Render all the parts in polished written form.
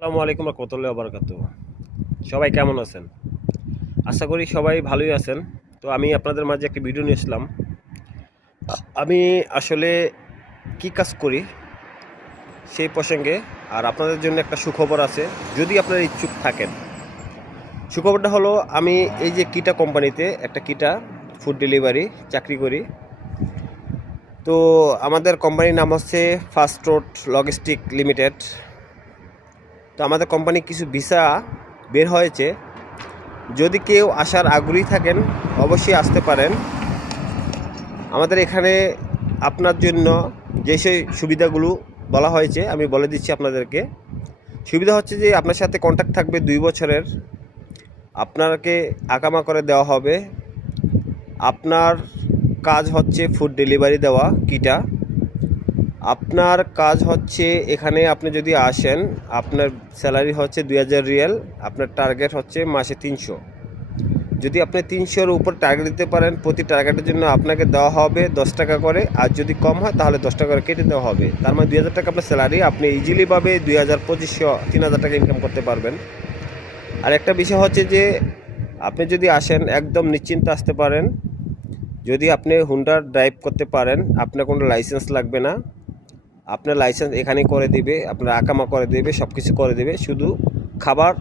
আসসালামু আলাইকুম রহমতুল্লাহি ওয়া বারাকাতুহু। সবাই কেমন আছেন? আশা করি সবাই ভালোই আছেন। তো আমি আপনাদের মাঝে একটা ভিডিও নিয়ে আসলাম। আমি আসলে কি কাজ করি সেই প্রসঙ্গে, আর আপনাদের জন্য একটা সুখবর আছে যদি আপনারা ইচ্ছুক থাকেন। সুখবরটা হলো, আমি এই যে কিটা কোম্পানিতে একটা কিটা ফুড ডেলিভারি চাকরি করি। তো আমাদের কোম্পানির নাম হচ্ছে ফাস্ট রোড লজিস্টিক লিমিটেড। তো আমাদের কোম্পানি কিছু ভিসা বের হয়েছে। যদি কেউ আসার আগ্রহী থাকেন অবশ্যই আসতে পারেন। আমাদের এখানে আপনার জন্য যে সেই সুবিধাগুলো বলা হয়েছে আমি বলে দিচ্ছি আপনাদেরকে। সুবিধা হচ্ছে যে আপনার সাথে কন্ট্যাক্ট থাকবে 2 বছরের। আপনাকে আকামা করে দেওয়া হবে। আপনার কাজ হচ্ছে ফুড ডেলিভারি দেওয়া কিটা। আপনার কাজ হচ্ছে এখানে আপনি যদি আসেন, আপনার স্যালারি হচ্ছে 2000 রিয়াল। আপনার টার্গেট হচ্ছে মাসে 300। যদি আপনি 300-এর উপর টার্গেট দিতে পারেন, প্রতি টার্গেটের জন্য আপনাকে দেওয়া হবে 10 টাকা করে। আর যদি কম হয় তাহলে 10 টাকা করে কেটে দেওয়া হবে। তার মানে 2000 টাকা আপনার স্যালারি, আপনি ইজিলিভাবে 2000, 2500, 3000 টাকা ইনকাম করতে পারবেন। আর একটা বিষয় হচ্ছে যে আপনি যদি আসেন একদম নিশ্চিন্তে আসতে পারেন। যদি আপনি হুন্ডা ড্রাইভ করতে পারেন, আপনার কোনো লাইসেন্স লাগবে না। আপনার লাইসেন্স এখানেই করে দিবে, আপনার আকামা করে দেবে, সব কিছু করে দেবে। শুধু খাবার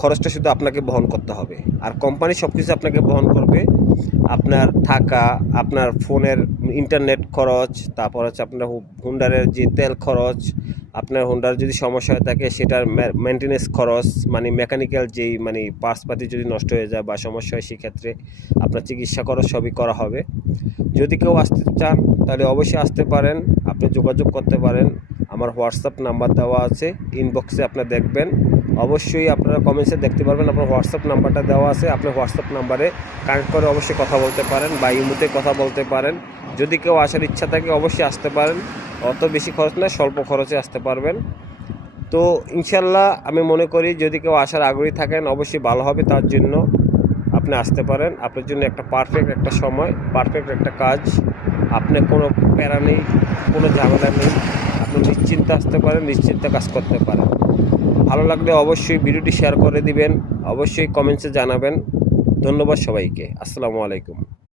খরচটা শুধু আপনাকে বহন করতে হবে। আর কোম্পানি সব কিছু আপনাকে বহন করবে। আপনার থাকা, আপনার ফোনের ইন্টারনেট খরচ, তারপর হচ্ছে আপনার হুন্ডারের যে তেল খরচ, আপনার হুন্ডার যদি সমস্যা হয়ে থাকে সেটার মেনটেনেন্স খরচ, মানে মেকানিক্যাল যেই মানে পার্টসপাতি যদি নষ্ট হয়ে যায় বা সমস্যা হয় সেক্ষেত্রে আপনার চিকিৎসা খরচ সবই করা হবে। যদি কেউ আসতে চান তাহলে অবশ্যই আসতে পারেন, আপনি যোগাযোগ করতে পারেন। আমার হোয়াটসঅ্যাপ নাম্বার দেওয়া আছে, ইনবক্সে আপনারা দেখবেন। অবশ্যই আপনারা কমেন্টসে দেখতে পারবেন আপনার হোয়াটসঅ্যাপ নাম্বারটা দেওয়া আছে। আপনি হোয়াটসঅ্যাপ নাম্বারে কানেক্ট করে অবশ্যই কথা বলতে পারেন বা ইমোতে কথা বলতে পারেন। যদি কেউ আসার ইচ্ছা থাকে অবশ্যই আসতে পারেন। অত বেশি খরচ না, স্বল্প খরচে আসতে পারবেন। তো ইনশাল্লাহ আমি মনে করি যদি কেউ আসার আগ্রহী থাকেন অবশ্যই ভালো হবে। তার জন্য আপনি আসতে পারেন। আপনার জন্য একটা পারফেক্ট একটা সময়, পারফেক্ট একটা কাজ। আপনি কোনো প্যারা নেই, কোনো ঝামেলা নেই। আপনি নিশ্চিন্তে আসতে পারেন, নিশ্চিন্তে কাজ করতে পারেন। ভালো লাগলে অবশ্যই ভিডিওটি শেয়ার করে দিবেন, অবশ্যই কমেন্টসে জানাবেন। ধন্যবাদ সবাইকে। আসসালামু আলাইকুম।